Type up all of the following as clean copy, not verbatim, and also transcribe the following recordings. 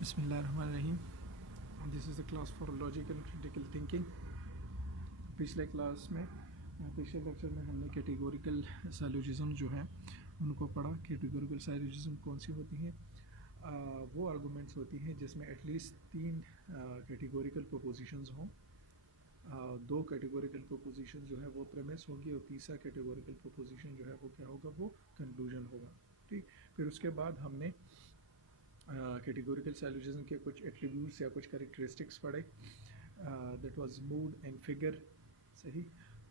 बिस्मिल्लाहिर्रहमानिर्रहीम। This is the class for logic and critical thinking. पिछले lecture में हमने कैटेगोरिकल साइलोजिज्म जो है उनको पढ़ा। कैटेगोरिकल साइलोजिज्म कौन सी होती हैं? वो आर्गूमेंट्स होती हैं जिसमें एटलीस्ट तीन कैटेगोरिकल प्रोपोजिशंस हों। दो कैटेगोरिकल प्रोपोजिशन जो है वो प्रेमिस होगी और तीसरा कैटेगोरिकल प्रोपोजिशन जो है वो क्या होगा, वो कंक्लूजन होगा। ठीक, फिर उसके बाद हमने कैटेगोरिकल साइलोजिज्म के कुछ एट्रीब्यूट्स या कुछ कैरेक्टरिस्टिक्स पढ़े। That was mood and figure, सही।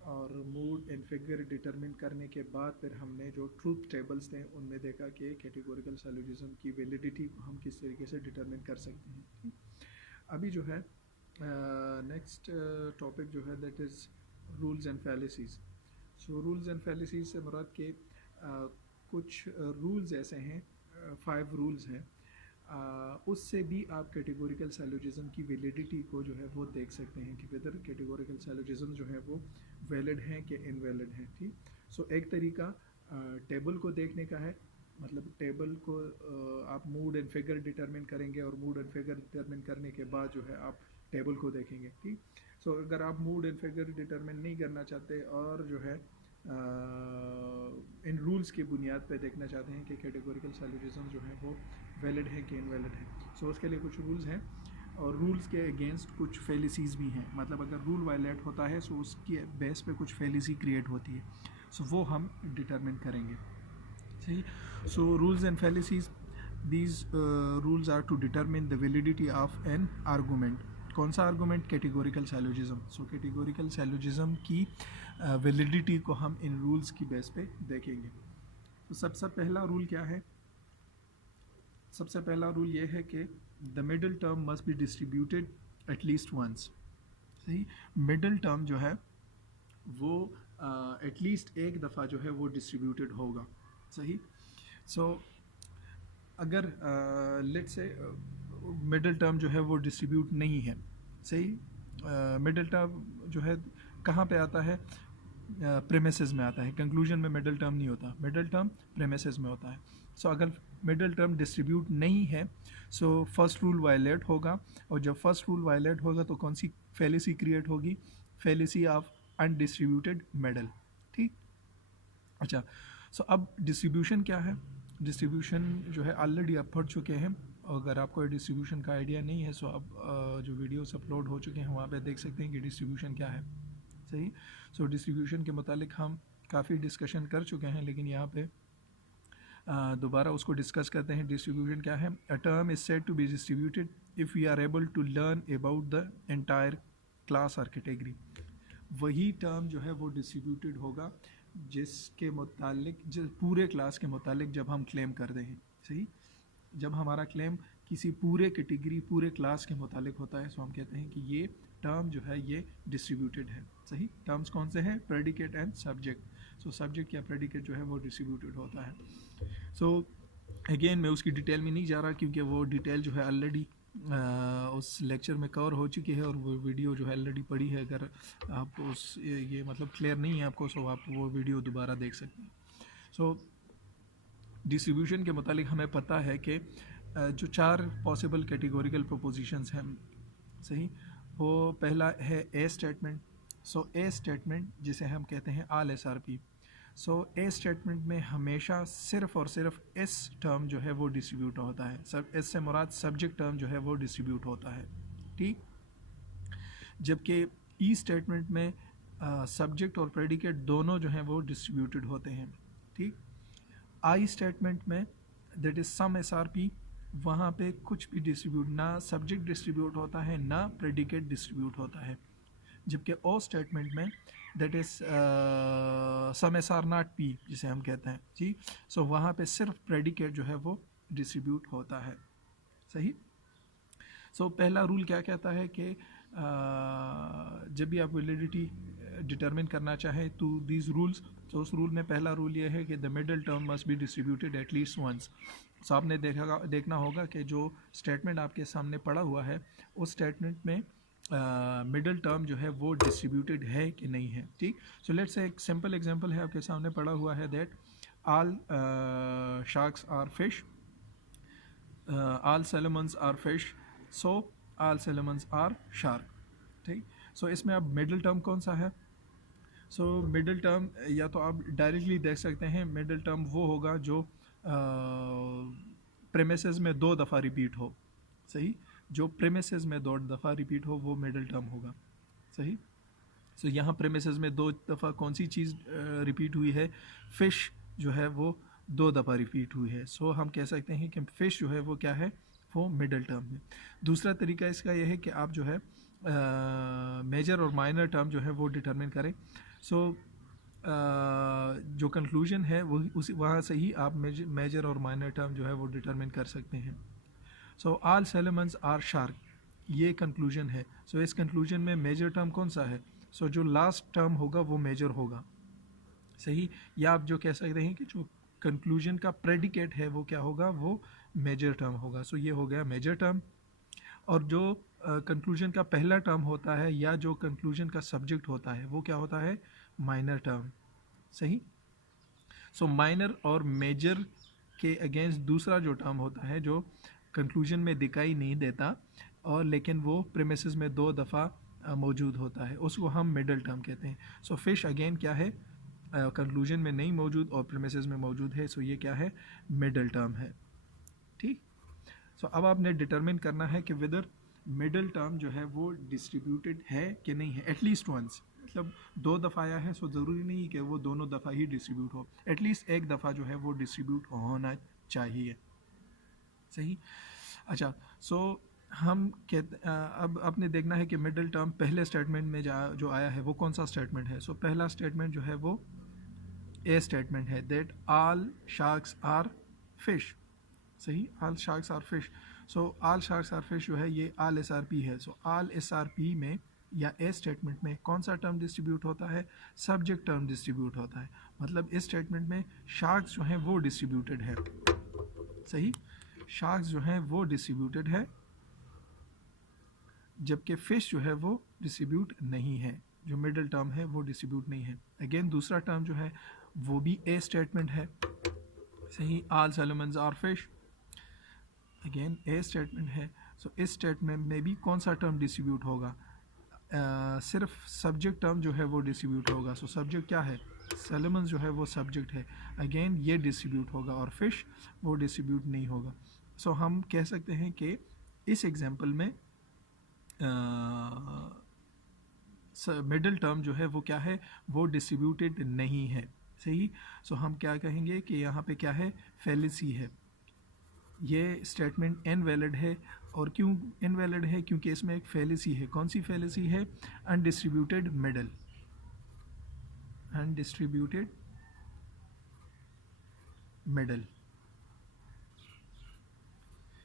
और मूड एंड फिगर डिटरमिन करने के बाद फिर हमने जो ट्रूथ टेबल्स थे उनमें देखा कि कैटेगोरिकल साइलोजिज्म की वैलिडिटी को हम किस तरीके से डिटरमिन कर सकते हैं। अभी जो है नेक्स्ट टॉपिक जो है that is rules and फैलेसीज। So rules and फैलेसीज से मुराद के कुछ रूल्स ऐसे हैं, 5 रूल्स हैं, उससे भी आप कैटेगोरिकल साइलोजिज्म की वैलिडिटी को जो है वो देख सकते हैं कि वेदर कैटेगोरिकल साइलोजिज्म जो है वो वैलिड हैं कि इनवैलिड हैं। ठीक, सो एक तरीका टेबल को देखने का है, मतलब टेबल को आप मूड एंड फिगर डिटरमिन करेंगे और मूड एंड फिगर डिटरमिन करने के बाद जो है आप टेबल को देखेंगे। ठीक, सो अगर आप मूड एंड फिगर डिटरमिन नहीं करना चाहते और जो है इन रूल्स की बुनियाद पे देखना चाहते हैं कि कैटेगोरिकल साइलोजिज्म जो है वो वैलिड है कि इनवैलिड है, सो उसके लिए कुछ रूल्स हैं और रूल्स के अगेंस्ट कुछ फेलिसीज भी हैं। मतलब अगर रूल वायलेट होता है सो उसकी बेस पे कुछ फेलिसी क्रिएट होती है, सो वो हम डिटरमिन करेंगे। सही, so rules and fallacies, these rules are to determine the validity of an argument. कौन सा argument? Categorical syllogism. So categorical syllogism की वैलिडिटी को हम इन रूल्स की बेस पे देखेंगे। तो सबसे पहला रूल क्या है? सबसे पहला रूल ये है कि the middle term must be distributed at least once. सही, मिडल टर्म जो है वो एटलीस्ट एक दफ़ा जो है वो डिस्ट्रीब्यूटेड होगा। सही, सो अगर लेट्स से मिडल टर्म जो है वो डिस्ट्रीब्यूट नहीं है, सही, मिडल टर्म जो है कहाँ पे आता है? प्रेमिसेस में आता है। कंक्लूजन में मिडल टर्म नहीं होता, मिडल टर्म प्रेमिसेस में होता है। सो अगर मिडल टर्म डिस्ट्रीब्यूट नहीं है सो फर्स्ट रूल वायलेट होगा, और जब फर्स्ट रूल वायलेट होगा तो कौन सी फेलिसी क्रिएट होगी? Fallacy of undistributed middle. ठीक, अच्छा, सो अब डिस्ट्रीब्यूशन क्या है? डिस्ट्रीब्यूशन जो है ऑलरेडी आप पढ़ चुके हैं। अगर आपको डिस्ट्रीब्यूशन का आइडिया नहीं है सो अब जो वीडियोस अपलोड हो चुके हैं वहाँ पे देख सकते हैं कि डिस्ट्रीब्यूशन क्या है। सही, सो डिस्ट्रीब्यूशन के मुतालिक हम काफ़ी डिस्कशन कर चुके हैं, लेकिन यहाँ पे दोबारा उसको डिस्कस करते हैं। डिस्ट्रीब्यूशन क्या है? A term is said to be distributed if we are able to learn about the entire class और कैटेगरी। वही टर्म जो है वो डिस्ट्रीब्यूटेड होगा जिसके मुतालिक, जो पूरे क्लास के मुतालिक जब हम क्लेम कर दें। सही, जब हमारा क्लेम किसी पूरे कैटेगरी, पूरे क्लास के मुतालिक होता है सो हम कहते हैं कि ये टर्म जो है ये डिस्ट्रीब्यूटेड है। सही, टर्म्स कौन से हैं? Predicate and subject. So subject या प्रेडिकेट जो है वो डिस्ट्रीब्यूटेड होता है। सो अगेन मैं उसकी डिटेल में नहीं जा रहा क्योंकि वो डिटेल जो है ऑलरेडी उस लेक्चर में कवर हो चुकी है और वो वीडियो जो है ऑलरेडी पड़ी है। अगर आप उस ये मतलब क्लियर नहीं है आपको सो आप वो वीडियो दोबारा देख सकते हैं। सो डिस्ट्रीब्यूशन के मुतालिक हमें पता है कि जो 4 पॉसिबल कैटेगोरिकल प्रोपोजिशंस हैं, सही, वो पहला है ए स्टेटमेंट। सो ए स्टेटमेंट जिसे हम कहते हैं ऑल SRP। सो ए स्टेटमेंट में हमेशा सिर्फ और सिर्फ एस टर्म जो है वो डिस्ट्रीब्यूट होता है। सब एस से मुराद सब्जेक्ट टर्म जो है वो डिस्ट्रीब्यूट होता है। ठीक, जबकि ई स्टेटमेंट में सब्जेक्ट और प्रेडिकेट दोनों जो हैं वो डिस्ट्रीब्यूटेड होते हैं। ठीक, आई स्टेटमेंट में दैट इज़ सम SRP, वहाँ पे कुछ भी डिस्ट्रीब्यूट, ना सब्जेक्ट डिस्ट्रीब्यूट होता है ना प्रेडिकेट डिस्ट्रीब्यूट होता है। जबकि ओ स्टेटमेंट में दैट इज़ सम SR0P जिसे हम कहते हैं, जी, सो वहाँ पे सिर्फ प्रेडिकेट जो है वो डिस्ट्रीब्यूट होता है। सही, सो पहला रूल क्या कहता है कि जब भी आप वैलिडिटी डिटरमिन करना चाहें तो दीज रूल्स, तो उस रूल में पहला रूल ये है कि the middle term must be distributed at least once. So आपने देखना होगा कि जो स्टेटमेंट आपके सामने पड़ा हुआ है उस स्टेटमेंट में मिडल टर्म जो है वो डिस्ट्रीब्यूटेड है कि नहीं है। ठीक, सो लेट्स से एक सिंपल एग्जांपल है आपके सामने पड़ा हुआ है that all sharks are fish. all salamans are fish, so all salamans are shark. ठीक, सो इसमें अब मिडिल टर्म कौन सा है? सो मिडिल टर्म या तो आप डायरेक्टली देख सकते हैं, मिडिल टर्म वो होगा जो प्रेमिसेस में 2 दफ़ा रिपीट हो। सही, जो प्रेमिसेस में 2 दफ़ा रिपीट हो वो मिडिल टर्म होगा। सही, सो यहाँ प्रेमिसेस में 2 दफ़ा कौन सी चीज़ रिपीट हुई है? फ़िश जो है वो 2 दफ़ा रिपीट हुई है। सो हम कह सकते हैं कि फ़िश जो है वो क्या है, वो मिडिल टर्म है। दूसरा तरीका इसका यह है कि आप जो है मेजर और माइनर टर्म जो है वो डिटरमिन करें। सो जो कंक्लूजन है वो उसी वहाँ से ही आप मेजर और माइनर टर्म जो है वो डिटरमिन कर सकते हैं। So all salmons are shark, ये कंक्लूजन है। सो इस कंक्लूजन में मेजर टर्म कौन सा है? सो जो लास्ट टर्म होगा वो मेजर होगा। सही, या आप जो कह सकते हैं कि जो कंक्लूजन का प्रेडिकेट है वो क्या होगा, वो मेजर टर्म होगा। सो ये हो गया मेजर टर्म। और जो कंक्लूजन का पहला टर्म होता है या जो कंक्लूजन का सब्जेक्ट होता है वो क्या होता है? Minor term. सही, सो माइनर और मेजर के अगेंस्ट दूसरा जो टर्म होता है जो कंक्लूजन में दिखाई नहीं देता और लेकिन वो प्रेमिसेस में 2 दफ़ा मौजूद होता है, उसको हम मिडल टर्म कहते हैं। सो फिश अगेन क्या है? कंक्लूजन में नहीं मौजूद और प्रेमिसेस में मौजूद है, सो ये क्या है? मिडल टर्म है। ठीक, सो अब आपने डिटरमिन करना है कि वेदर मिडल टर्म जो है वो डिस्ट्रीब्यूटेड है कि नहीं है, एटलीस्ट वंस। मतलब 2 दफ़ा आया है, सो ज़रूरी नहीं कि वो दोनों दफ़ा ही डिस्ट्रीब्यूट हो, एटलीस्ट एक दफ़ा जो है वो डिस्ट्रीब्यूट होना चाहिए। सही, अच्छा, सो हम कहते अब आपने देखना है कि मिडल टर्म पहले स्टेटमेंट में जो आया है वो कौन सा स्टेटमेंट है? सो पहला स्टेटमेंट जो है वो ए स्टेटमेंट है, that all sharks are fish. सही, all sharks are fish. So all sharks are fish जो है ये ऑल एस आर पी है। So all S are P में या ए स्टेटमेंट में कौन सा टर्म डिस्ट्रीब्यूट होता है? सब्जेक्ट टर्म डिस्ट्रीब्यूट होता है। मतलब इस स्टेटमेंट में शार्क्स जो हैं वो डिस्ट्रीब्यूटेड है। सही, शार्क्स जो हैं वो डिस्ट्रीब्यूटेड है, जबकि फिश जो है वो डिस्ट्रीब्यूट नहीं है। जो मिडिल टर्म है वो डिस्ट्रीब्यूट नहीं है। अगेन दूसरा टर्म जो है वो भी ए स्टेटमेंट है। सही, all salmons are fish, again A statement है। सो इस स्टेटमेंट में भी कौन सा टर्म डिस्ट्रीब्यूट होगा? सिर्फ सब्जेक्ट टर्म जो है वो डिस्ट्रीब्यूट होगा। सो सब्जेक्ट क्या है? सैलमन्स जो है वो सब्जेक्ट है, अगेन ये डिस्ट्रीब्यूट होगा और फिश वो डिस्ट्रीब्यूट नहीं होगा। सो हम कह सकते हैं कि इस एग्जांपल में मिडिल टर्म जो है वो क्या है? वो डिस्ट्रीब्यूटेड नहीं है। सही, सो हम क्या कहेंगे कि यहाँ पे क्या है? फैलेसी है। ये स्टेटमेंट इनवैलिड है। और क्यों इनवैलिड है? क्योंकि इसमें एक फैलेसी है। कौन सी फैलेसी है? Undistributed middle, undistributed middle.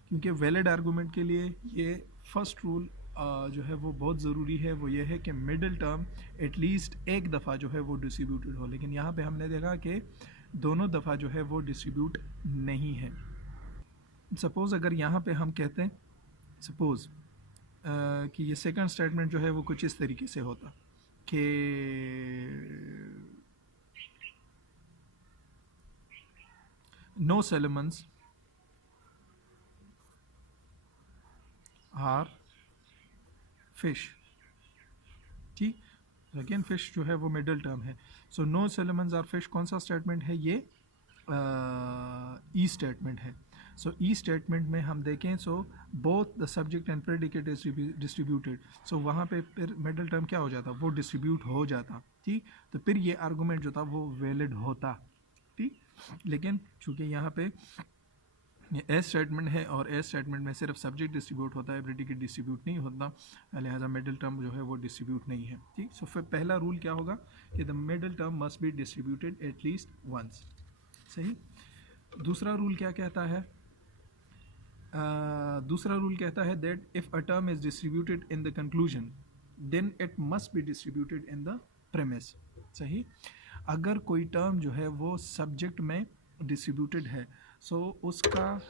क्योंकि वैलिड आर्गूमेंट के लिए ये फर्स्ट रूल जो है वो बहुत ज़रूरी है, वो ये है कि मिडिल टर्म एटलीस्ट एक दफ़ा जो है वो डिस्ट्रीब्यूटेड हो। लेकिन यहाँ पे हमने देखा कि दोनों दफ़ा जो है वो डिस्ट्रीब्यूट नहीं है। सपोज़ अगर यहाँ पे हम कहते हैं, सपोज़ कि ये सेकंड स्टेटमेंट जो है वो कुछ इस तरीके से होता कि नो सैलमन्स आर फिश। ठीक, अगेन फिश जो है वो मिडिल टर्म है। सो नो सैलमन्स आर फिश कौन सा स्टेटमेंट है? ये ई स्टेटमेंट है। सो ई स्टेटमेंट में हम देखें, so both the subject and predicate is distributed. So वहाँ पे फिर मिडिल टर्म क्या हो जाता? वो डिस्ट्रीब्यूट हो जाता। ठीक, तो फिर ये आर्गूमेंट जो था वो वैलिड होता। ठीक, लेकिन चूँकि यहाँ पे ये एस स्टेटमेंट है और एस स्टेटमेंट में सिर्फ सब्जेक्ट डिस्ट्रीब्यूट होता है, प्रेडिकेट डिस्ट्रीब्यूट नहीं होता, लिहाजा मिडिल टर्म जो है वो डिस्ट्रीब्यूट नहीं है। ठीक, सो फिर पहला रूल क्या होगा कि the middle term must be distributed at least once. सही, दूसरा रूल क्या कहता है? दूसरा रूल कहता है that if a term is distributed in the conclusion then it must be distributed in the premise. सही, अगर कोई टर्म जो है वो सब्जेक्ट में डिस्ट्रीब्यूटेड है, सो उसका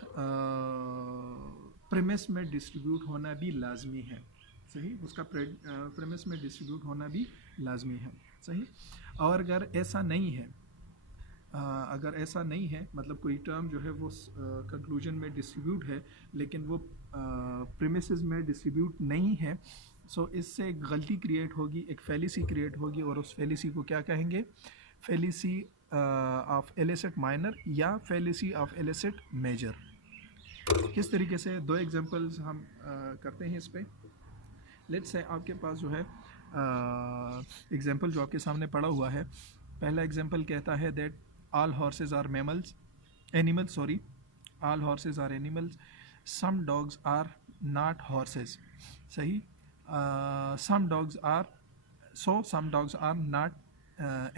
प्रेमिस में डिस्ट्रीब्यूट होना भी लाजमी है। सही, उसका प्रेमिस में डिस्ट्रीब्यूट होना भी लाजमी है। सही, और अगर ऐसा नहीं है, अगर ऐसा नहीं है, मतलब कोई टर्म जो है वो कंक्लूजन में डिस्ट्रीब्यूट है लेकिन वो प्रीमिसेस में डिस्ट्रीब्यूट नहीं है, सो इससे एक गलती क्रिएट होगी, एक फेलिसी क्रिएट होगी, और उस फेलिसी को क्या कहेंगे? फेलिसी ऑफ इलिसिट माइनर या फेलिसी ऑफ इलिसिट मेजर। किस तरीके से? दो एग्जांपल्स हम करते हैं इस पे। लेट्स से आपके पास जो है एग्जांपल जो आपके सामने पड़ा हुआ है, पहला एग्जांपल कहता है that all horses are animals, all horses are animals, some dogs are not horses. सही? Some dogs are not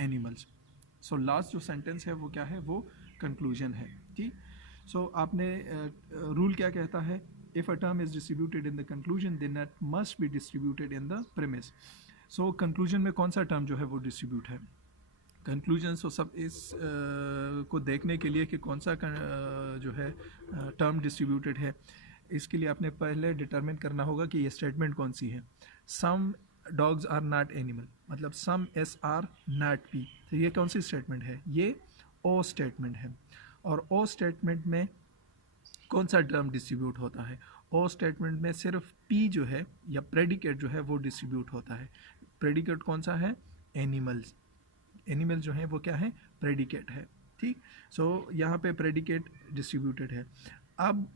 animals. So last जो सेंटेंस है वो क्या है? वो कंक्लूजन है। ठीक? सो आपने रूल क्या कहता है? If a term is distributed in the conclusion then it must be distributed in the premise. So conclusion में कौन सा टर्म जो है वो डिस्ट्रीब्यूट है? कंक्लूजन। सो सब इस को देखने के लिए कि कौन सा जो है टर्म डिस्ट्रीब्यूटेड है, इसके लिए आपने पहले डिटरमिन करना होगा कि ये स्टेटमेंट कौन सी है। Some dogs are not animal, मतलब some S are not P, तो ये कौन सी स्टेटमेंट है? ये ओ स्टेटमेंट है। और ओ स्टेटमेंट में कौन सा टर्म डिस्ट्रीब्यूट होता है? ओ स्टेटमेंट में सिर्फ पी जो है या प्रेडिकेट जो है वो डिस्ट्रीब्यूट होता है। प्रेडिकेट कौन सा है? एनिमल्स। एनिमल जो है वो क्या है? प्रेडिकेट है। ठीक? सो यहाँ पे प्रेडिकेट डिस्ट्रीब्यूटेड है। अब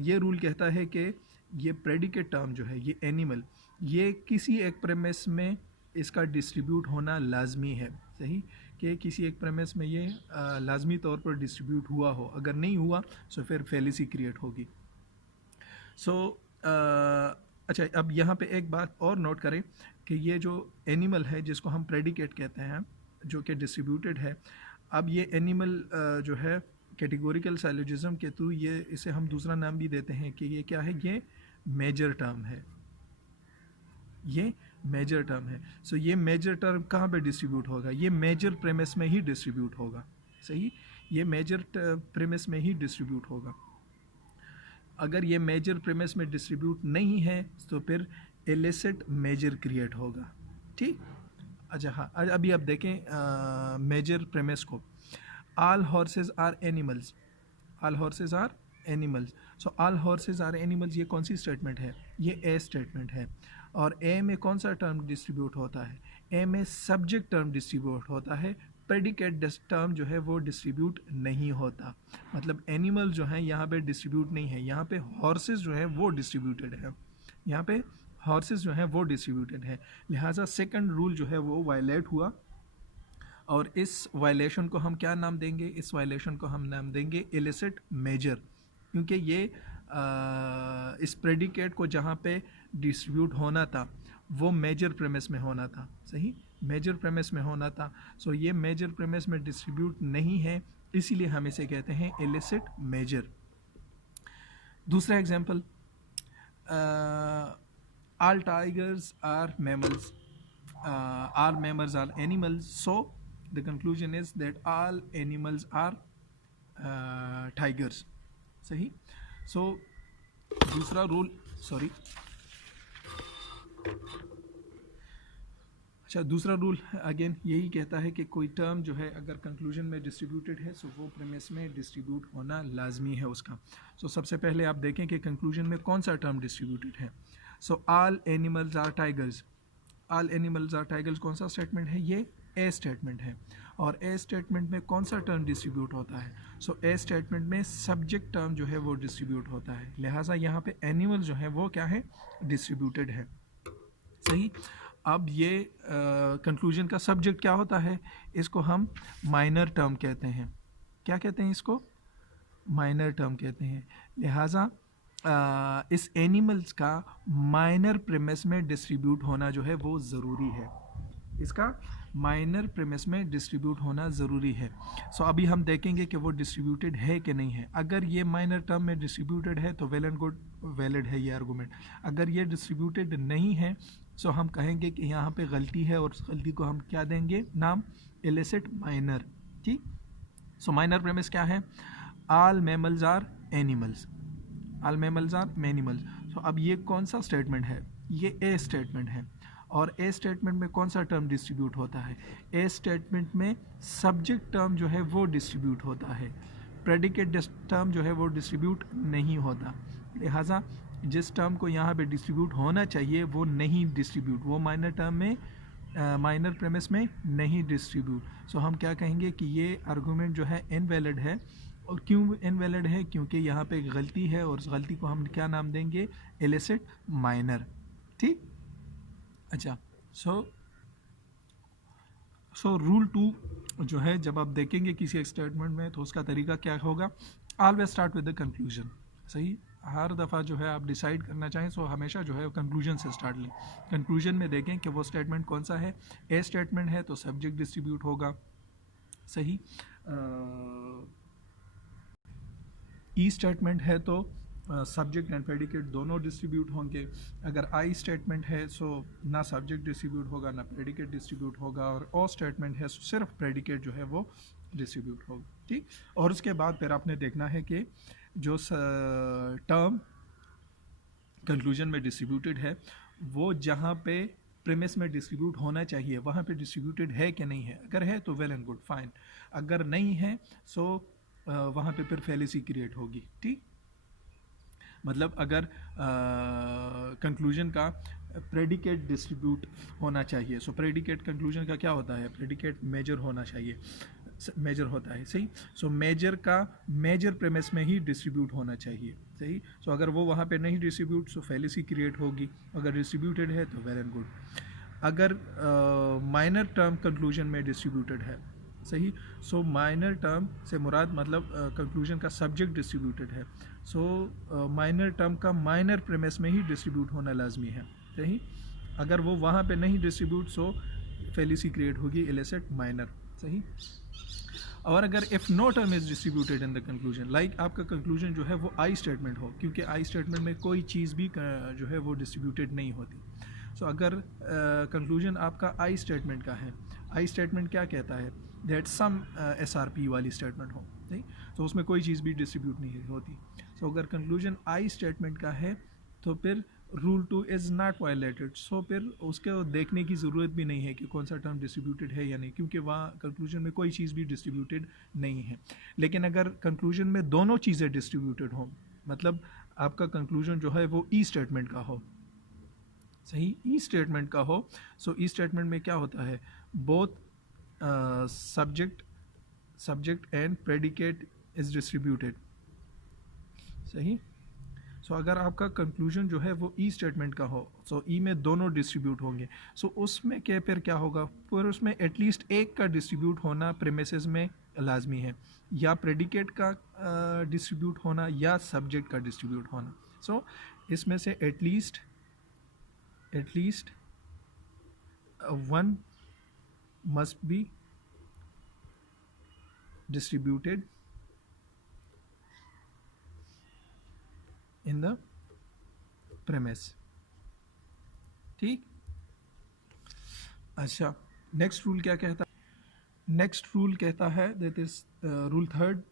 ये रूल कहता है कि ये प्रेडिकेट टर्म जो है, ये एनिमल, ये किसी एक प्रेमिस में इसका डिस्ट्रीब्यूट होना लाजमी है। सही? कि किसी एक प्रेमिस में ये लाजमी तौर पर डिस्ट्रीब्यूट हुआ हो, अगर नहीं हुआ तो फिर फेलिसी क्रिएट होगी। सो अच्छा, अब यहाँ पे एक बात और नोट करें कि ये जो एनिमल है जिसको हम प्रेडिकेट कहते हैं, जो कि डिस्ट्रीब्यूटेड है, अब ये एनिमल जो है कैटेगोरिकल साइलोजिज्म के थ्रू ये इसे हम दूसरा नाम भी देते हैं कि ये क्या है? ये मेजर टर्म है। ये मेजर टर्म है। सो ये मेजर टर्म कहाँ पे डिस्ट्रीब्यूट होगा? ये मेजर प्रेमिस में ही डिस्ट्रीब्यूट होगा। सही? ये मेजर प्रेमिस में ही डिस्ट्रीब्यूट होगा। अगर ये मेजर प्रेमिस में डिस्ट्रीब्यूट नहीं है तो फिर इलिसिट मेजर क्रिएट होगा। ठीक? अच्छा हाँ, अभी आप देखें मेजर प्रेमिस को। All horses are animals, all horses are animals. So all horses are animals, ये कौन सी स्टेटमेंट है? ये ए स्टेटमेंट है। और ए में कौन सा टर्म डिस्ट्रीब्यूट होता है? ए में सब्जेक्ट टर्म डिस्ट्रीब्यूट होता है, प्रेडिकेट टर्म जो है वो डिस्ट्रीब्यूट नहीं होता। मतलब एनिमल जो है यहाँ पे डिस्ट्रीब्यूट नहीं है, यहाँ पे हॉर्सेस जो है वो डिस्ट्रीब्यूटेड है, यहाँ पे हॉर्सेस जो है वो डिस्ट्रीब्यूटेड है। लिहाजा सेकंड रूल जो है वो वायलेट हुआ, और इस वायलेशन को हम क्या नाम देंगे? इस वायलेशन को हम नाम देंगे इलिसिट मेजर, क्योंकि ये इस प्रेडिकेट को जहाँ पे डिस्ट्रीब्यूट होना था वो मेजर प्रेमिस में होना था। सही? मेजर प्रेमिस में होना था। सो ये मेजर प्रेमिस में डिस्ट्रीब्यूट नहीं है, इसीलिए हम इसे कहते हैं इलिसिट मेजर। दूसरा example, all tigers are mammals, all mammals are animals, so the conclusion is that all animals are tigers. सही? so दूसरा रूल, सॉरी, अच्छा, दूसरा रूल अगेन यही कहता है कि कोई टर्म जो है अगर कंक्लूजन में डिस्ट्रीब्यूटेड है सो वो प्रेमिस में डिस्ट्रीब्यूट होना लाजमी है उसका। सो सबसे पहले आप देखें कि कंक्लूजन में कौन सा टर्म डिस्ट्रीब्यूटेड है। So all animals are tigers, all animals are tigers कौन सा स्टेटमेंट है? ये ए स्टेटमेंट है। और ए स्टेटमेंट में कौन सा टर्म डिस्ट्रीब्यूट होता है? सो ए स्टेटमेंट में सब्जेक्ट टर्म जो है वो डिस्ट्रीब्यूट होता है। लिहाजा यहाँ पे एनिमल जो है वो क्या है? डिस्ट्रीब्यूटेड है। सही? अब ये कंक्लूजन का सब्जेक्ट क्या होता है? इसको हम माइनर टर्म कहते हैं। क्या कहते हैं इसको? माइनर टर्म कहते हैं। लिहाजा इस एनिमल्स का माइनर प्रेमिस में डिस्ट्रीब्यूट होना जो है वो ज़रूरी है। इसका माइनर प्रेमिस में डिस्ट्रीब्यूट होना ज़रूरी है। सो अभी हम देखेंगे कि वो डिस्ट्रीब्यूटेड है कि नहीं है। अगर ये माइनर टर्म में डिस्ट्रीब्यूटेड है तो वेल एंड गुड, वैलिड है ये आर्गूमेंट। अगर ये डिस्ट्रीब्यूटेड नहीं है सो हम कहेंगे कि यहाँ पे गलती है, और उस गलती को हम क्या देंगे? नाम इलिसिट माइनर। ठीक? सो माइनर प्रेमिस क्या है? All mammals are animals, all mammals are animals. So अब ये कौन सा स्टेटमेंट है? ये ए स्टेटमेंट है। और ए स्टेटमेंट में कौन सा टर्म डिस्ट्रीब्यूट होता है? ए स्टेटमेंट में सब्जेक्ट टर्म जो है वो डिस्ट्रीब्यूट होता है, प्रेडिकेट टर्म जो है वो डिस्ट्रीब्यूट नहीं होता। लिहाजा जिस टर्म को यहाँ पे डिस्ट्रीब्यूट होना चाहिए वो नहीं डिस्ट्रीब्यूट, वो माइनर टर्म में माइनर प्रेमिस में नहीं डिस्ट्रीब्यूट। सो हम क्या कहेंगे कि ये आर्गूमेंट जो है इनवैलिड है। और क्यों इनवैलिड है? क्योंकि यहाँ पे एक गलती है और उस गलती को हम क्या नाम देंगे? Illicit minor. ठीक, अच्छा। सो रूल 2 जो है, जब आप देखेंगे किसी एक स्टेटमेंट में तो उसका तरीका क्या होगा? Always start with the conclusion. सही, हर दफ़ा जो है आप डिसाइड करना चाहें सो हमेशा जो है कंक्लूजन से स्टार्ट लें। कंक्लूजन में देखें कि वो स्टेटमेंट कौन सा है। ए स्टेटमेंट है तो सब्जेक्ट डिस्ट्रीब्यूट होगा, सही। ई स्टेटमेंट है तो सब्जेक्ट एंड प्रेडिकेट दोनों डिस्ट्रीब्यूट होंगे। अगर आई स्टेटमेंट है सो ना सब्जेक्ट डिस्ट्रीब्यूट होगा ना प्रेडिकेट डिस्ट्रीब्यूट होगा। और ओ स्टेटमेंट है सिर्फ प्रेडिकेट जो है वो डिस्ट्रीब्यूट होगा। ठीक, और उसके बाद फिर आपने देखना है कि जो टर्म कंक्लूजन में डिस्ट्रीब्यूटेड है वो जहाँ पे प्रेमिस में डिस्ट्रीब्यूट होना चाहिए वहाँ पे डिस्ट्रीब्यूटेड है कि नहीं है। अगर है तो वेल एंड गुड, फाइन। अगर नहीं है सो वहाँ पे फिर फैलेसी क्रिएट होगी। ठीक, मतलब अगर कंक्लूजन का प्रेडिकेट डिस्ट्रीब्यूट होना चाहिए, सो प्रेडिकेट कंक्लूजन का क्या होता है? प्रेडिकेट मेजर होना चाहिए, मेजर होता है, सही। सो मेजर का मेजर प्रेमिस में ही डिस्ट्रीब्यूट होना चाहिए, सही। सो अगर वो वहाँ पे नहीं डिस्ट्रीब्यूट सो फैलेसी क्रिएट होगी। अगर डिस्ट्रीब्यूटेड है तो वेल एंड गुड। अगर माइनर टर्म कंक्लूजन में डिस्ट्रीब्यूटेड है, सही। सो माइनर टर्म से मुराद मतलब कंक्लूजन का सब्जेक्ट डिस्ट्रीब्यूटेड है, सो माइनर टर्म का माइनर प्रेमिस में ही डिस्ट्रीब्यूट होना लाजमी है, सही। अगर वो वहाँ पे नहीं डिस्ट्रीब्यूट सो फैलेसी क्रिएट होगी, इलिसिट माइनर, सही। और अगर if no term is distributed in the conclusion, like आपका कंक्लूजन जो है वो आई स्टेटमेंट हो, क्योंकि आई स्टेटमेंट में कोई चीज़ भी जो है वो डिस्ट्रीब्यूटेड नहीं होती। सो अगर कंक्लूजन आपका आई स्टेटमेंट का है, आई स्टेटमेंट क्या कहता है? दैट सम SRP वाली स्टेटमेंट हो, नहीं, तो उसमें कोई चीज़ भी डिस्ट्रीब्यूट नहीं होती। सो अगर कंक्लूजन आई स्टेटमेंट का है तो फिर रूल 2 इज़ नॉट वायलेटेड। सो फिर उसके देखने की ज़रूरत भी नहीं है कि कौन सा टर्म डिस्ट्रीब्यूटेड है या नहीं, क्योंकि वहाँ कंक्लूजन में कोई चीज़ भी डिस्ट्रीब्यूटेड नहीं है। लेकिन अगर कंक्लूजन में दोनों चीज़ें डिस्ट्रीब्यूटेड हों, मतलब आपका कंक्लूजन जो है वो ई स्टेटमेंट का हो, सही, ई स्टेटमेंट का हो। सो ई स्टेटमेंट में क्या होता है? Both subject and predicate is distributed, सही। सो अगर आपका कंक्लूजन जो है वो ई स्टेटमेंट का हो, सो ई में दोनों डिस्ट्रीब्यूट होंगे, सो उसमें क्या फिर क्या होगा? फिर उसमें एटलीस्ट एक का डिस्ट्रीब्यूट होना प्रेमिसेस में लाजमी है, या प्रेडिकेट का डिस्ट्रीब्यूट होना या सब्जेक्ट का डिस्ट्रीब्यूट होना। सो इसमें से at least one must be distributed in the premise. ठीक, अच्छा। नेक्स्ट रूल क्या कहता है? नेक्स्ट रूल कहता है that is rule 3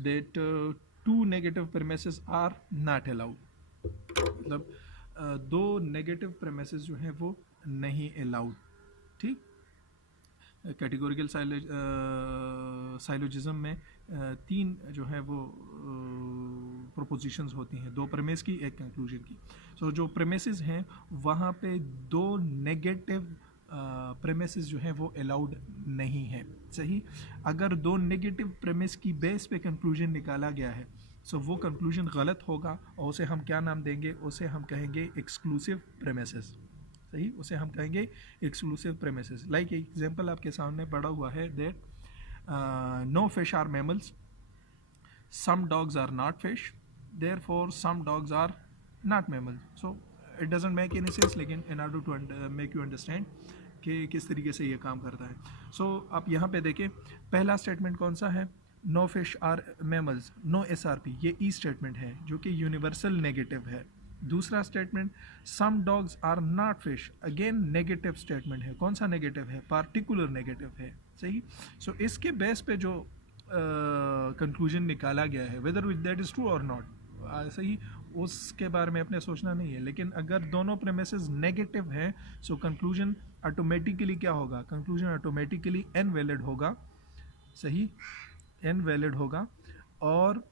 that 2 negative premises are not allowed. मतलब 2 नेगेटिव प्रेमिसेस जो हैं वो नहीं अलाउड। ठीक, कैटेगोरिकल साइलोजिज्म में 3 जो है वो प्रोपोजिशंस होती हैं, 2 प्रेमिस की, 1 कंक्लूजन की। सो जो प्रेमिसेस हैं वहाँ पे 2 नेगेटिव प्रेमिसेस जो हैं वो अलाउड नहीं है, सही। अगर 2 नेगेटिव प्रेमिस की बेस पे कंक्लूजन निकाला गया है सो वो कंक्लूजन गलत होगा और उसे हम क्या नाम देंगे? उसे हम कहेंगे एक्सक्लूसिव प्रेमिसेस, सही। उसे हम कहेंगे एक्सक्लूसिव प्रेमिसेस। लाइक एग्जांपल आपके सामने पड़ा हुआ है that no fish are mammals, some dogs are not fish, therefore some dogs are not mammals. So it doesn't make any sense, लेकिन in order to make you understand कि किस तरीके से ये काम करता है। सो आप यहाँ पे देखें, पहला स्टेटमेंट कौन सा है? No fish are mammals, no SRP, ये ई स्टेटमेंट है जो कि यूनिवर्सल नेगेटिव है। दूसरा statement some dogs are not fish, again negative statement है। कौन सा नेगेटिव है? पार्टिकुलर नेगेटिव है, सही। सो इसके बेस पे जो कंक्लूजन निकाला गया है, वेदर दैट इज़ ट्रू और नॉट, सही, उसके बारे में अपने सोचना नहीं है। लेकिन अगर दोनों प्रेमिसेस नेगेटिव हैं, सो कंक्लूजन ऑटोमेटिकली क्या होगा, कंक्लूजन ऑटोमेटिकली इनवैलिड होगा, सही, इनवैलिड होगा। और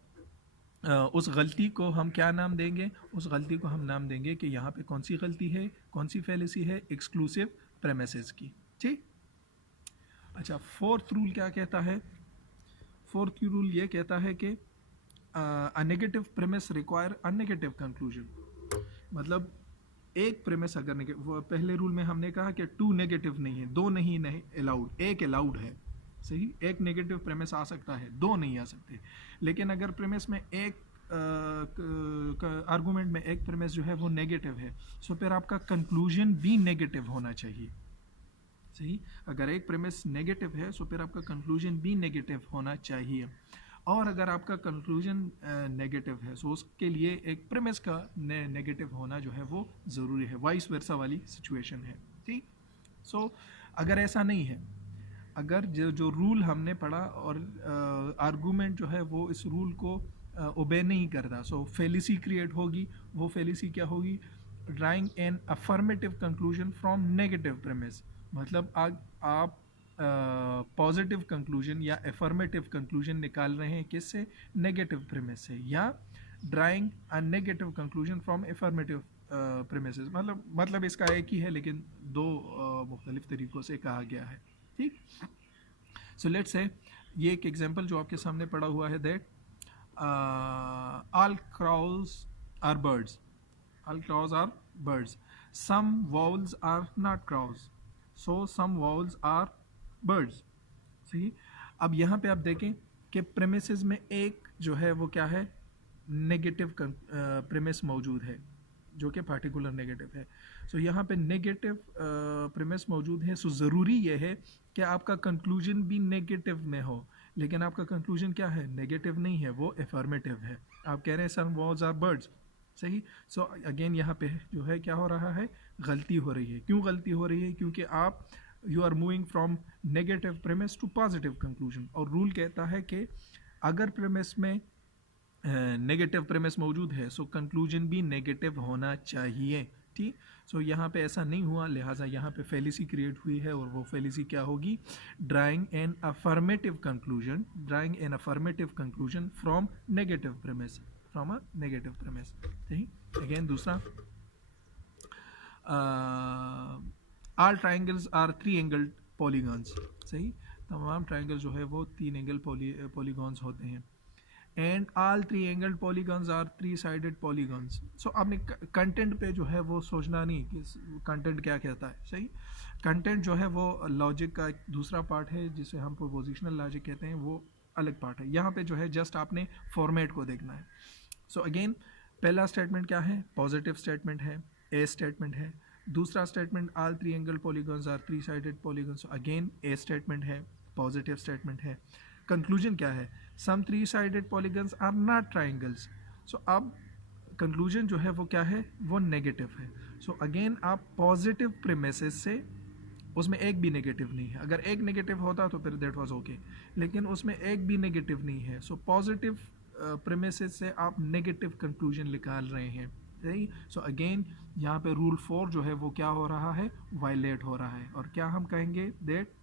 उस गलती को हम क्या नाम देंगे, उस गलती को हम नाम देंगे कि यहाँ पे कौन सी गलती है, कौन सी फैलेसी है, एक्सक्लूसिव प्रेमिसेस की, ठीक। अच्छा, फोर्थ रूल क्या कहता है, फोर्थ रूल ये कहता है कि अ negative premise require a negative conclusion. मतलब एक प्रेमिस अगर वो पहले रूल में हमने कहा कि टू नेगेटिव नहीं है, दो नहीं अलाउड, एक अलाउड है, सही, एक नेगेटिव प्रेमिस आ सकता है, दो नहीं आ सकते। लेकिन अगर प्रेमिस में एक आर्गूमेंट में एक प्रेमिस जो है वो नेगेटिव है, सो फिर आपका कंक्लूजन भी नेगेटिव होना चाहिए, सही। अगर एक प्रेमिस नेगेटिव है, सो फिर आपका कंक्लूजन भी नेगेटिव होना चाहिए। और अगर आपका कंक्लूजन नेगेटिव है, सो उसके लिए एक प्रेमिस का नेगेटिव होना जो है वो ज़रूरी है, वाइस वर्सा वाली सिचुएशन है, ठीक। सो अगर ऐसा नहीं है, अगर जो रूल हमने पढ़ा और आर्गूमेंट जो है वो इस रूल को ओबे नहीं करता, सो फेलिसी क्रिएट होगी। वो फेलिसी क्या होगी, drawing an affirmative conclusion from negative premise. मतलब आप पॉजिटिव कंक्लूजन या एफर्मेटिव कंक्लूजन निकाल रहे हैं किससे, नेगेटिव प्रेमिस से, या drawing a negative conclusion from affirmative premises. मतलब इसका एक ही है, लेकिन दो मुख्तलिफ तरीक़ों से कहा गया है, ठीक। सो लेट्स से ये एक एग्जांपल जो आपके सामने पड़ा हुआ है, that all crows are birds, all crows are birds, some vowels are not crows, so some vowels are birds, सही। अब यहाँ पे आप देखें कि प्रेमिसेस में एक जो है वो क्या है, नेगेटिव प्रेमिस मौजूद है, जो कि पार्टिकुलर नेगेटिव है। सो यहाँ पे नेगेटिव प्रेमिस मौजूद है, सो ज़रूरी ये है कि आपका कंक्लूजन भी नेगेटिव में हो। लेकिन आपका कंक्लूजन क्या है, नेगेटिव नहीं है, वो एफर्मेटिव है। आप कह रहे हैं सम वॉल्स आर बर्ड्स, सही। सो अगेन यहाँ पे जो है क्या हो रहा है, गलती हो रही है। क्यों गलती हो रही है, क्योंकि आप you are moving from negative premise to positive conclusion. और रूल कहता है कि अगर प्रेमिस में नेगेटिव प्रेमिस मौजूद है, सो कंक्लूजन भी नेगेटिव होना चाहिए, ठीक। सो यहाँ पे ऐसा नहीं हुआ, लिहाजा यहाँ पे फेलिसी क्रिएट हुई है। और वो फेलिसी क्या होगी, drawing an affirmative conclusion, drawing an affirmative conclusion from negative premise, from a negative premise, ठीक। अगेन दूसरा, all triangles are three angled polygons, सही। तमाम ट्राइंगल जो है वो तीन एंगल पॉलीगॉन्स होते हैं। And all three angled polygons are three sided polygons. So आपने कंटेंट पे जो है वो सोचना नहीं कि कंटेंट क्या कहता है, सही। कंटेंट जो है वो लॉजिक का एक दूसरा पार्ट है, जिसे हम प्रोपोजिशनल लॉजिक कहते हैं, वो अलग पार्ट है। यहाँ पे जो है जस्ट आपने फॉर्मेट को देखना है। सो अगेन पहला स्टेटमेंट क्या है, पॉजिटिव स्टेटमेंट है, ए स्टेटमेंट है। दूसरा statement all three angle polygons are three sided polygons, again A statement है, पॉजिटिव स्टेटमेंट है। कंक्लूजन क्या है, some three sided polygons are not triangles. So अब कंक्लूजन जो है वो क्या है, वो नेगेटिव है। सो अगेन आप पॉजिटिव प्रीमिसेस से, उसमें एक भी नेगेटिव नहीं है, अगर एक नेगेटिव होता तो फिर दैट वाज ओके, लेकिन उसमें एक भी नेगेटिव नहीं है। सो पॉजिटिव प्रीमिसेस से आप नेगेटिव कंक्लूजन निकाल रहे हैं, सही। सो अगेन यहाँ पे रूल 4 जो है वो क्या हो रहा है, वायलेट हो रहा है। और क्या हम कहेंगे, that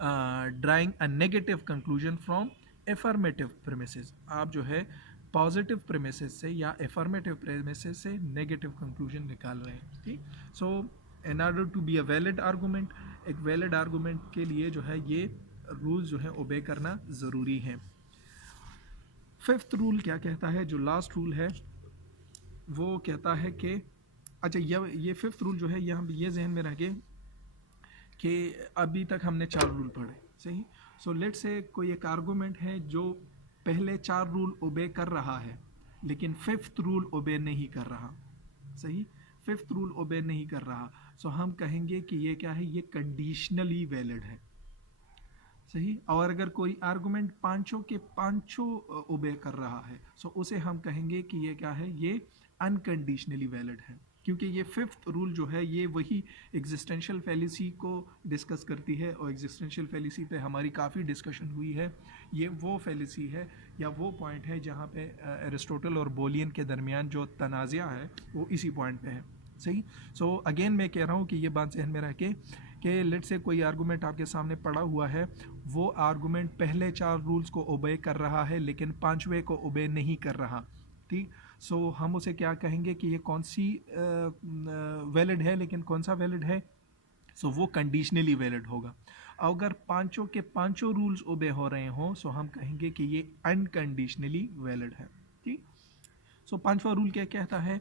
drawing a negative conclusion from affirmative premises. आप जो है पॉजिटिव प्रेमिसेस से या एफर्मेटिव प्रेमिसेस से नेगेटिव कंक्लूजन निकाल रहे हैं, ठीक। So in order to be a valid argument, एक वैलिड आर्गूमेंट के लिए जो है ये रूल जो है ओबे करना ज़रूरी है। फिफ्थ रूल क्या कहता है, जो लास्ट रूल है वो कहता है कि, अच्छा ये फिफ्थ रूल जो है ये जहन में रखे कि अभी तक हमने 4 रूल पढ़े, सही। सो लेट से कोई एक आर्गूमेंट है जो पहले 4 रूल ओबे कर रहा है, लेकिन फिफ्थ रूल ओबे नहीं कर रहा, सही। फिफ्थ रूल ओबे नहीं कर रहा, सो हम कहेंगे कि ये क्या है, ये कंडीशनली वैलिड है, सही। और अगर कोई आर्गूमेंट पांचों के पांचों ओबे कर रहा है, सो उसे हम कहेंगे कि ये क्या है, ये अनकंडीशनली वैलिड है। क्योंकि ये फिफ्थ रूल जो है ये वही एग्जिस्टेंशियल फैलेसी को डिस्कस करती है, और एग्जिस्टेंशियल फैलेसी पे हमारी काफ़ी डिस्कशन हुई है। ये वो फैलेसी है या वो पॉइंट है जहाँ पे एरिस्टोटल और बोलियन के दरमियान जो तनाज़ा है वो इसी पॉइंट पे है। सही। सो अगेन मैं कह रहा हूँ कि ये बात जहन में रखे कि लेट से कोई आर्गूमेंट आपके सामने पड़ा हुआ है, वो आर्गूमेंट पहले 4 रूल्स को ओबे कर रहा है लेकिन 5वें को ओबे नहीं कर रहा। ठीक। सो हम उसे क्या कहेंगे कि ये कौन सी वैलिड है, लेकिन कौन सा वैलिड है? सो वो कंडीशनली वैलिड होगा। अगर पांचों के पांचों रूल्स ओबे हो रहे हों सो हम कहेंगे कि ये अनकंडीशनली वैलिड है। ठीक। सो पांचवा रूल क्या कहता है?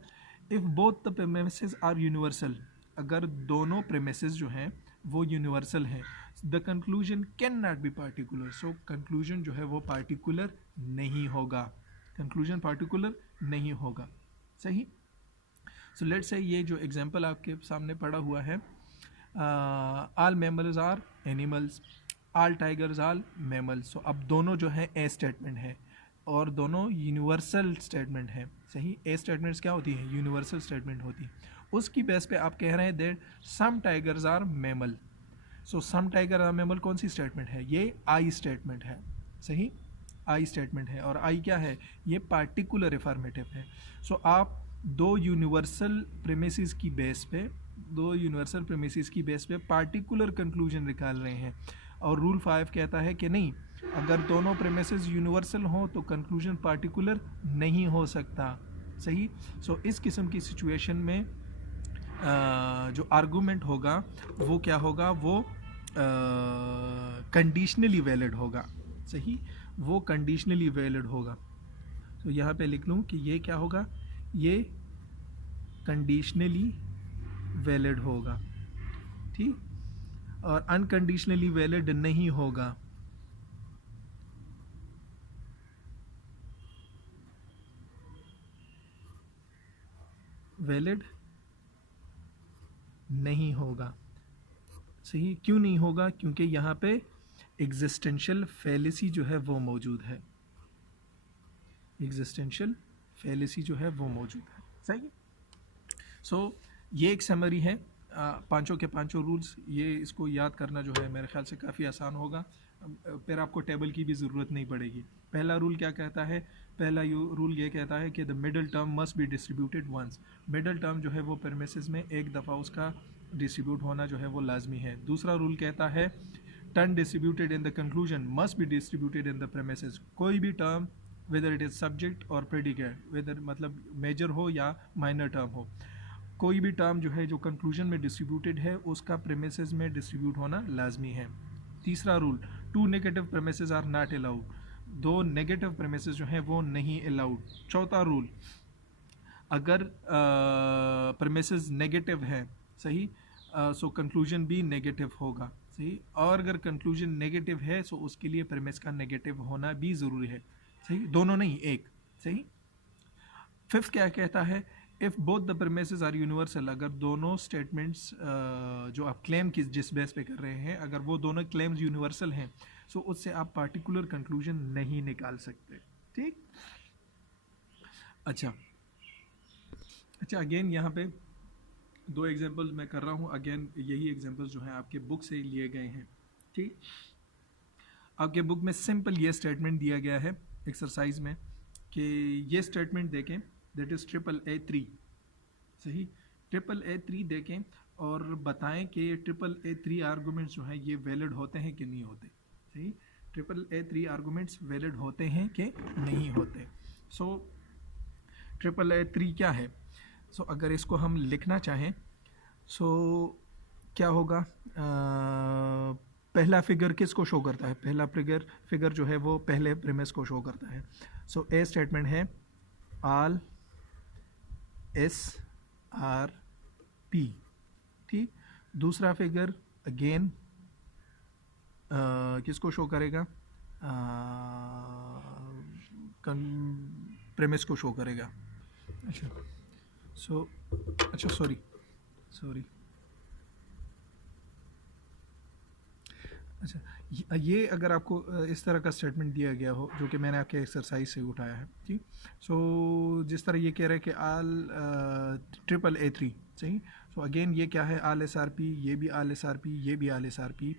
If both the premises are universal, अगर दोनों प्रेमिसेस जो हैं वो यूनिवर्सल हैं, the conclusion can not be particular. So conclusion जो है वो पार्टिकुलर नहीं होगा, कंक्लूजन पार्टिकुलर नहीं होगा। सही। सो लेट्स से ये जो एग्जांपल आपके सामने पड़ा हुआ है, all mammals are animals, all tigers are mammals. So अब दोनों जो है ए स्टेटमेंट है और दोनों यूनिवर्सल स्टेटमेंट है। सही। ए स्टेटमेंट्स क्या होती है? यूनिवर्सल स्टेटमेंट होती है। उसकी बेस पे आप कह रहे हैं that some tigers are mammal. So some tiger are mammal कौन सी स्टेटमेंट है? ये आई स्टेटमेंट है। सही। आई स्टेटमेंट है, और आई क्या है? ये पार्टिकुलर अफर्मेटिव है। सो आप दो यूनिवर्सल प्रेमिसेस की बेस पे पार्टिकुलर कंक्लूजन निकाल रहे हैं, और रूल 5 कहता है कि नहीं, अगर दोनों प्रेमिसेस यूनिवर्सल हों तो कंक्लूजन पार्टिकुलर नहीं हो सकता। सही। सो इस किस्म की सिचुएशन में जो आर्गूमेंट होगा वो क्या होगा? वो कंडीशनली वैलिड होगा। सही। वो कंडीशनली वैलिड होगा। तो यहाँ पे लिख लूँ कि ये क्या होगा? ये कंडीशनली वैलिड होगा। ठीक। और अनकंडीशनली वैलिड नहीं होगा। वैलिड नहीं होगा। सही। क्यों नहीं होगा? क्योंकि यहाँ पे एग्जिस्टेंशियल फैलेसी जो है वो मौजूद है। एग्जिस्टेंशियल फैलेसी जो है वो मौजूद है। सही। सो ये एक समरी है पांचों के पांचों रूल्स। ये इसको याद करना जो है मेरे ख्याल से काफ़ी आसान होगा, फिर आपको टेबल की भी ज़रूरत नहीं पड़ेगी। पहला रूल क्या कहता है? पहला रूल ये कहता है कि the middle term must be distributed once. Middle term जो है वो प्रेमिसेस में एक दफ़ा उसका डिस्ट्रीब्यूट होना जो है वो लाजमी है। दूसरा रूल कहता है term distributed in the conclusion must be distributed in the premises. कोई भी term whether it is subject और प्रेडिकेट, वेदर मतलब मेजर हो या माइनर टर्म हो, कोई भी टर्म जो है जो कंक्लूजन में डिस्ट्रीब्यूटेड है उसका प्रेमिसेस में डिस्ट्रीब्यूट होना लाजमी है। तीसरा rule, 2 negative premises are not allowed. 2 negative premises जो हैं वो नहीं अलाउड। चौथा रूल, अगर प्रेमिसेस नेगेटिव है, सही, सो कंक्लूजन भी नेगेटिव होगा। सही। और अगर कंक्लूजन नेगेटिव है सो उसके लिए प्रेमिस का नेगेटिव होना भी ज़रूरी है। सही। दोनों नहीं, एक। सही। फिफ्थ क्या कहता है? If both the premises are universal, अगर दोनों स्टेटमेंट्स जो आप क्लेम की जिस बेस पे कर रहे हैं, अगर वो दोनों क्लेम्स यूनिवर्सल हैं सो उससे आप पार्टिकुलर कंक्लूजन नहीं निकाल सकते। ठीक। अच्छा, अगेन यहाँ पे 2 एग्जांपल्स मैं कर रहा हूँ। अगेन यही एग्जांपल्स जो हैं आपके बुक से लिए गए हैं। ठीक। आपके बुक में सिंपल ये स्टेटमेंट दिया गया है एक्सरसाइज में कि ये स्टेटमेंट देखें, दैट इज़ AAA3। सही। AAA3 देखें और बताएं कि ये AAA3 आर्गूमेंट्स जो हैं ये वैलिड होते हैं कि नहीं होते। सही। AAA3 आर्गूमेंट्स वैलिड होते हैं कि नहीं होते। सो AAA3 क्या है? सो अगर इसको हम लिखना चाहें सो क्या होगा? पहला फिगर किसको शो करता है? पहला फिगर जो है वो पहले प्रीमिस को शो करता है। सो ए स्टेटमेंट है ऑल SRP। ठीक। दूसरा फिगर अगेन किसको शो करेगा? प्रीमिस को शो करेगा। अच्छा सॉरी अच्छा, ये अगर आपको इस तरह का स्टेटमेंट दिया गया हो जो कि मैंने आपके एक्सरसाइज से उठाया है, ठीक। सो जिस तरह ये कह रहा है कि आल AAA3, सही। सो अगेन ये क्या है, आल SRP, ये भी आल SRP, ये भी आल SRP।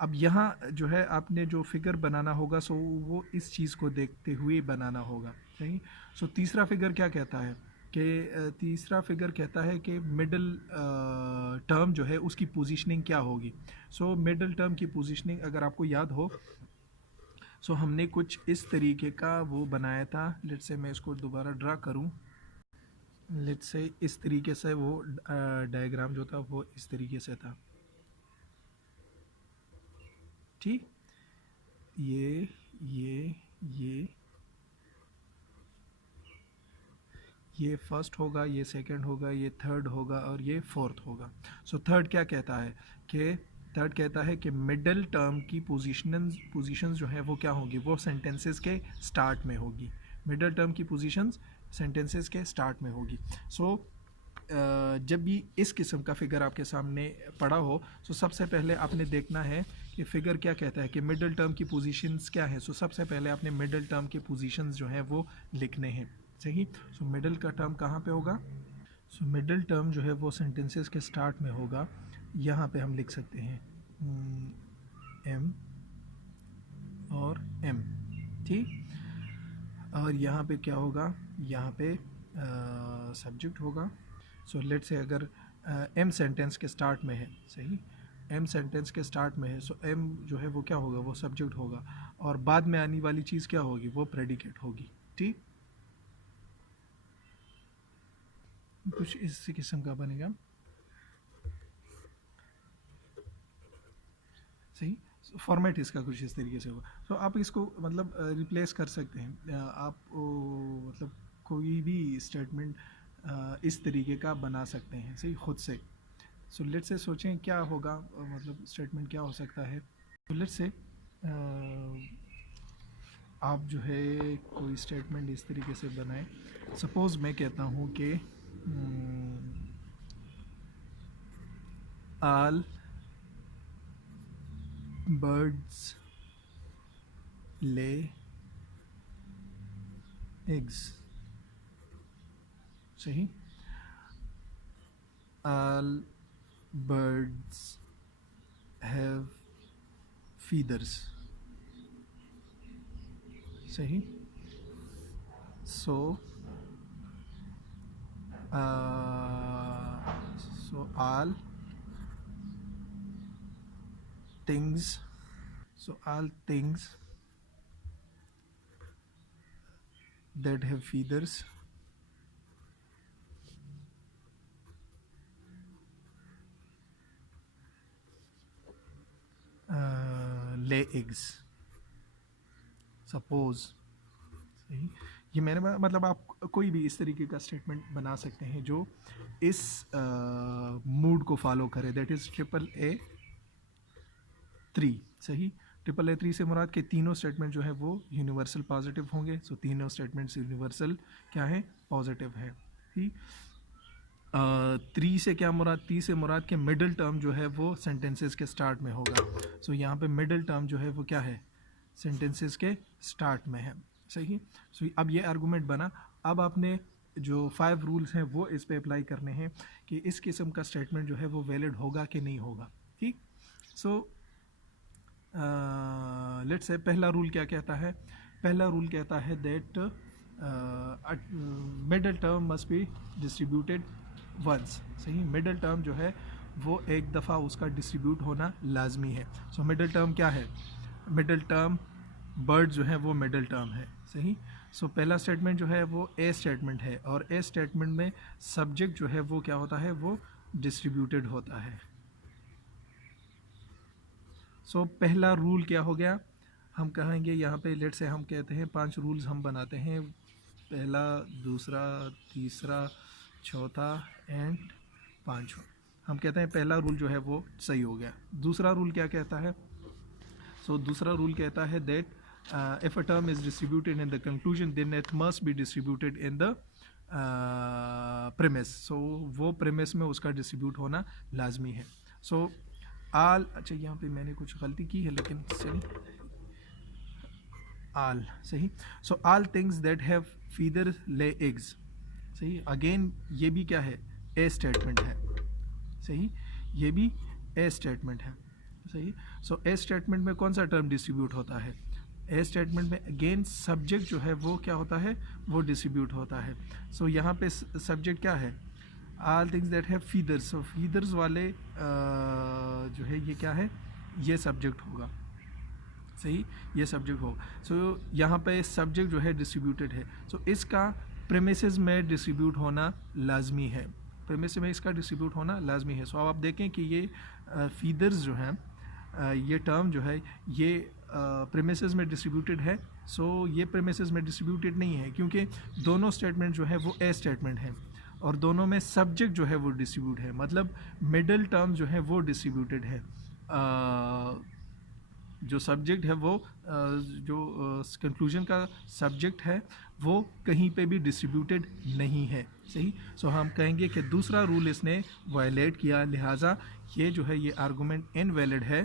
अब यहाँ जो है आपने जो फिगर बनाना होगा सो वो इस चीज़ को देखते हुए बनाना होगा, सही। सो तीसरा फिगर क्या कहता है कि तीसरा फिगर कहता है कि मिडल टर्म जो है उसकी पोजीशनिंग क्या होगी। सो मिडल टर्म की पोजीशनिंग अगर आपको याद हो, सो हमने कुछ इस तरीके का वो बनाया था। लेट्स से मैं इसको दोबारा ड्रा करूं। लेट्स से इस तरीके से वो डायग्राम जो था वो इस तरीके से था, ठीक। ये ये ये फर्स्ट होगा, ये सेकंड होगा, ये थर्ड होगा और ये फोर्थ होगा। सो थर्ड क्या कहता है कि थर्ड कहता है कि मिडल टर्म की पोजीशंस जो है वो क्या होगी, वो सेंटेंसेस के स्टार्ट में होगी। मिडल टर्म की पोजीशंस सेंटेंसेस के स्टार्ट में होगी। सो जब भी इस किस्म का फिगर आपके सामने पड़ा हो, सो सबसे पहले आपने देखना है कि फिगर क्या कहता है कि मिडल टर्म की पोजीशंस क्या है। सो सबसे पहले आपने मिडल टर्म के पोजीशंस जो हैं वो लिखने हैं, सही। सो मिडल का टर्म कहाँ पे होगा, सो मिडल टर्म जो है वो सेंटेंसेस के स्टार्ट में होगा। यहाँ पे हम लिख सकते हैं एम और एम, ठीक। और यहाँ पे क्या होगा, यहाँ पे सब्जेक्ट होगा। सो लेट से अगर एम सेंटेंस के स्टार्ट में है, सही, एम सेंटेंस के स्टार्ट में है, सो एम जो है वो क्या होगा, वो सब्जेक्ट होगा। और बाद में आने वाली चीज़ क्या होगी, वो प्रेडिकेट होगी, ठीक। कुछ इस किस्म का बनेगा, सही। फॉर्मेट इसका कुछ इस तरीके से होगा। तो आप इसको मतलब रिप्लेस कर सकते हैं, आप मतलब कोई भी स्टेटमेंट इस तरीके का बना सकते हैं, सही, खुद से। सो लेट से सोचें क्या होगा, मतलब स्टेटमेंट क्या हो सकता है। तो लेट से आप जो है कोई स्टेटमेंट इस तरीके से बनाएं। सपोज़ मैं कहता हूँ कि आल birds lay eggs, सही। all birds have feathers, सही। so all things, all things that have feathers lay eggs, suppose, सही। ये मैंने मतलब आप कोई भी इस तरीके का स्टेटमेंट बना सकते हैं जो इस मूड को फॉलो करे, दैट इज़ AAA3, सही। AAA3 से मुराद के तीनों स्टेटमेंट जो है वो यूनिवर्सल पॉजिटिव होंगे। सो तीनों स्टेटमेंट्स यूनिवर्सल क्या है, पॉजिटिव है, ठीक। 3 से क्या मुराद, 3 से मुराद के मिडल टर्म जो है वो सेंटेंसेस के स्टार्ट में होगा। सो यहाँ पे मिडल टर्म जो है वो क्या है, सेंटेंसेस के स्टार्ट में है, सही। सो अब ये आर्गूमेंट बना। अब आपने जो 5 रूल्स हैं वो इस पे अप्लाई करने हैं कि इस किस्म का स्टेटमेंट जो है वो वैलिड होगा कि नहीं होगा, ठीक। सो लेट्स से पहला रूल क्या कहता है, पहला रूल कहता है that middle term must be distributed once, सही। मिडल टर्म जो है वो एक दफ़ा उसका डिस्ट्रीब्यूट होना लाजमी है। सो मिडल टर्म क्या है, मिडल टर्म बर्ड जो है वो मिडल टर्म है, सही। सो पहला स्टेटमेंट जो है वो ए स्टेटमेंट है और ए स्टेटमेंट में सब्जेक्ट जो है वो क्या होता है, वो डिस्ट्रीब्यूटेड होता है। सो पहला रूल क्या हो गया, हम कहेंगे यहाँ पे लेट से हम कहते हैं 5 रूल्स हम बनाते हैं, पहला, दूसरा, तीसरा, चौथा एंड पाँचवा। हम कहते हैं पहला रूल जो है वो सही हो गया। दूसरा रूल क्या कहता है, सो दूसरा रूल कहता है that if a term is distributed in the conclusion then it must be distributed in the premise. So वो प्रेमिस में उसका डिस्ट्रीब्यूट होना लाजमी है। सो आल, अच्छा यहाँ पे मैंने कुछ गलती की है लेकिन चलिए, आल सही। So all things that have feather lay eggs, सही। अगेन ये भी क्या है, ए स्टेटमेंट है, सही, ये भी ए स्टेटमेंट है, सही। सो ए स्टेटमेंट में कौन सा टर्म डिस्ट्रीब्यूट होता है, ए स्टेटमेंट में अगेन सब्जेक्ट जो है वो क्या होता है, वो डिस्ट्रीब्यूट होता है। सो यहाँ पे सब्जेक्ट क्या है, all things that have feathers, so feathers वाले जो है ये क्या है, ये सब्जेक्ट होगा, सही, ये सब्जेक्ट होगा। सो यहाँ पे सब्जेक्ट जो है डिस्ट्रीब्यूटेड है, सो इसका प्रेमिसेस में डिस्ट्रीब्यूट होना लाजमी है, प्रेमिस में इसका डिस्ट्रीब्यूट होना लाजमी है। सो अब आप देखें कि ये फीदर्स जो हैं, ये टर्म जो है ये प्रेमिसेस में डिस्ट्रीब्यूटेड है। सो ये प्रेमिसेस में डिस्ट्रीब्यूटेड नहीं है क्योंकि दोनों स्टेटमेंट जो है वो ए स्टेटमेंट है और दोनों में सब्जेक्ट जो है वो डिस्ट्रीब्यूट है, मतलब मिडल टर्म जो है वो डिस्ट्रीब्यूटेड है। जो सब्जेक्ट है वो जो कंक्लूजन का सब्जेक्ट है वो कहीं पे भी डिस्ट्रीब्यूटेड नहीं है, सही। सो हम कहेंगे कि दूसरा रूल इसने वायलेट किया, लिहाजा ये जो है ये आर्गूमेंट इनवैलिड है,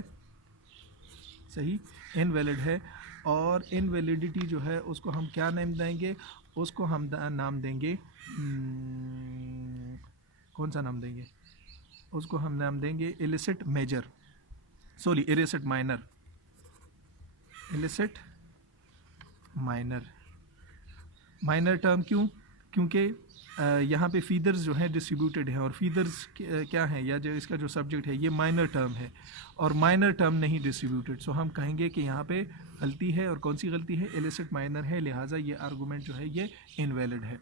सही, इनवैलिड है। और इनवैलिडिटी जो है उसको हम क्या नाम देंगे, उसको हम नाम देंगे कौन सा नाम देंगे, उसको हम नाम देंगे illicit major, sorry illicit minor, illicit minor. Minor term क्यों, क्योंकि यहाँ पे फीदर्स जो हैं डिस्ट्रीब्यूटेड हैं और फीदर्स क्या हैं, या जो इसका जो सब्जेक्ट है ये माइनर टर्म है और माइनर टर्म नहीं डिस्ट्रीब्यूटेड। सो हम कहेंगे कि यहाँ पे गलती है, और कौन सी गलती है, इलिसिट माइनर है, लिहाजा ये आर्गूमेंट जो है ये इनवैलिड है।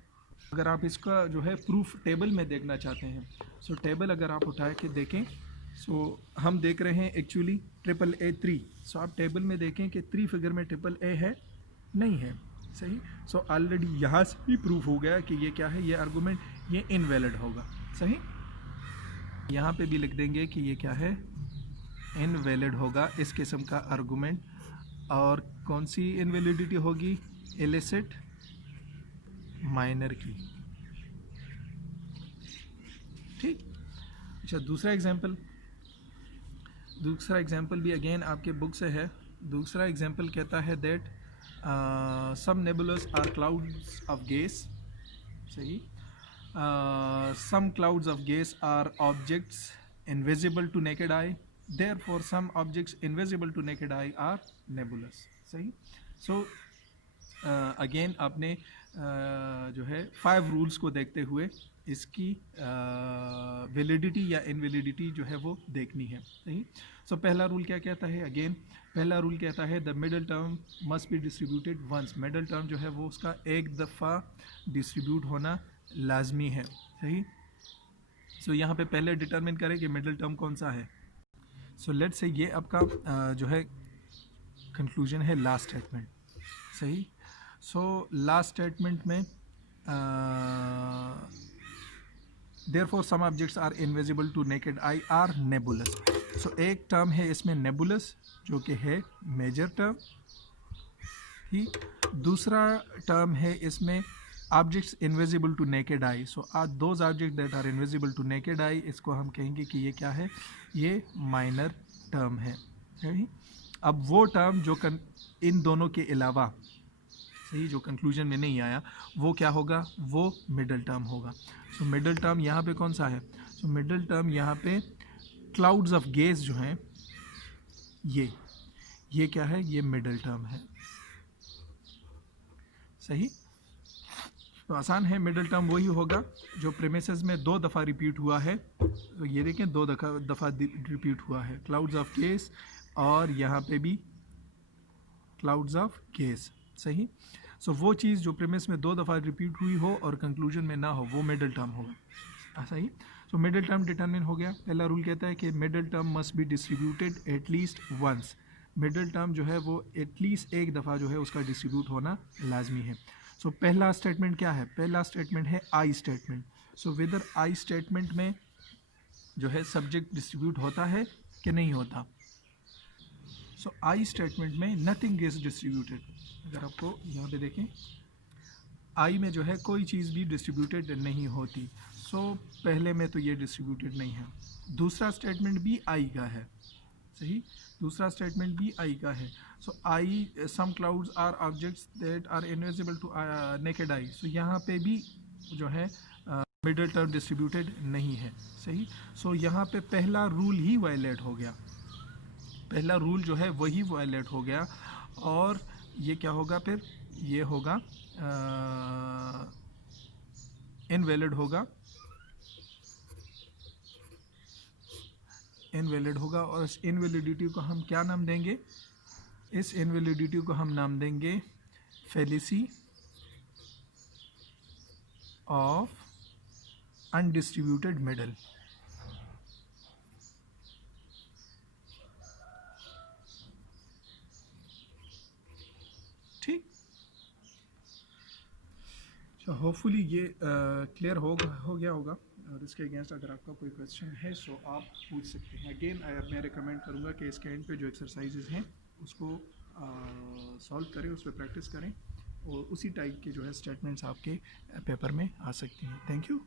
अगर आप इसका जो है प्रूफ टेबल में देखना चाहते हैं, सो टेबल अगर आप उठा के देखें, सो हम देख रहे हैं एक्चुअली ट्रिपल ए 3। सो आप टेबल में देखें कि 3 फिगर में ट्रिपल ए है, नहीं है, सही। सो ऑलरेडी यहाँ से भी प्रूफ हो गया कि ये क्या है, ये आर्गूमेंट ये इनवैलिड होगा, सही। यहाँ पे भी लिख देंगे कि ये क्या है, इनवैलिड होगा इस किस्म का आर्गूमेंट। और कौन सी इनवैलिडिटी होगी, इलिसिट माइनर की, ठीक। अच्छा दूसरा एग्जाम्पल भी अगेन आपके बुक से है। दूसरा एग्जाम्पल कहता है that some nebulas are clouds of gas, सही। Some clouds of gas are objects invisible to naked eye, therefore some objects invisible to naked eye are nebulas, सही। सो अगेन आपने जो है 5 रूल्स को देखते हुए इसकी वैलिडिटी या इनवैलिडिटी जो है वो देखनी है, सही। सो पहला रूल क्या कहता है, अगेन पहला रूल कहता है the middle term must be distributed once, middle term जो है वो उसका एक दफ़ा डिस्ट्रीब्यूट होना लाजमी है, सही। सो यहाँ पे पहले डिटरमिन करें कि मिडल टर्म कौन सा है। सो लेट्स से ये आपका जो है कंक्लूजन है लास्ट स्टेटमेंट, सही। सो लास्ट स्टेटमेंट में therefore some objects are invisible to naked eye are nebulas. So एक टर्म है इसमें नेबुलस जो कि है मेजर टर्म, ठीक। दूसरा टर्म है इसमें objects invisible to naked eye. So those object that are invisible to naked eye, इसको हम कहेंगे कि ये क्या है, ये माइनर टर्म है, सही। अब वो टर्म जो इन दोनों के अलावा, सही, जो कंक्लूजन में नहीं आया, वो क्या होगा, वो मिडल टर्म होगा। सो मिडल टर्म यहाँ पे कौन सा है, सो मिडल टर्म यहाँ पे क्लाउड्स ऑफ गैस जो हैं, ये क्या है, ये मिडल टर्म है, सही। तो आसान है, मिडल टर्म वही होगा जो प्रेमिसेस में 2 दफ़ा रिपीट हुआ है। तो ये देखें 2 दफ़ा रिपीट हुआ है, क्लाउड्स ऑफ गैस और यहाँ पे भी क्लाउड्स ऑफ गैस, सही। सो वो चीज़ जो प्रेमिस में 2 दफ़ा रिपीट हुई हो और कंक्लूजन में ना हो, वो मिडल टर्म होगा, सही। सो मिडल टर्म डिटरमिन हो गया। पहला रूल कहता है कि middle term must be distributed at least once, middle term जो है वो एटलीस्ट एक दफ़ा जो है उसका डिस्ट्रीब्यूट होना लाजमी है। सो पहला स्टेटमेंट क्या है, पहला स्टेटमेंट है I statement. So whether I statement में जो है सब्जेक्ट डिस्ट्रीब्यूट होता है कि नहीं होता। सो आई स्टेटमेंट में नथिंग इज डिस्ट्रीब्यूटेड। अगर आपको यहाँ पे देखें, आई में जो है कोई चीज़ भी डिस्ट्रीब्यूटेड नहीं होती। सो पहले में तो ये डिस्ट्रीब्यूटेड नहीं है। दूसरा स्टेटमेंट भी आई का है, सही। दूसरा स्टेटमेंट भी आई का है। So I some clouds are objects that are invisible to naked eye. So यहाँ पे भी जो है मिडल टर्म डिस्ट्रीब्यूटेड नहीं है, सही। सो यहाँ पे पहला रूल ही वायलेट हो गया, पहला रूल जो है वही वायलेट हो गया। और ये क्या होगा फिर, ये होगा इनवैलिड होगा, इनवैलिड होगा। और इस इनवैलिडिटी को हम क्या नाम देंगे, इस इनवैलिडिटी को हम नाम देंगे फेलिसी ऑफ अनडिस्ट्रीब्यूटेड मिडल। ठीक, तो होपफुली ये क्लियर हो गया होगा। और इसके अगेंस्ट अगर आपका कोई क्वेश्चन है सो आप पूछ सकते हैं। अगेन मैं रिकमेंड करूँगा कि इसके एंड पे जो एक्सरसाइजेज हैं उसको सॉल्व करें, उस पर प्रैक्टिस करें, और उसी टाइप के जो है स्टेटमेंट्स आपके पेपर में आ सकते हैं। Thank you.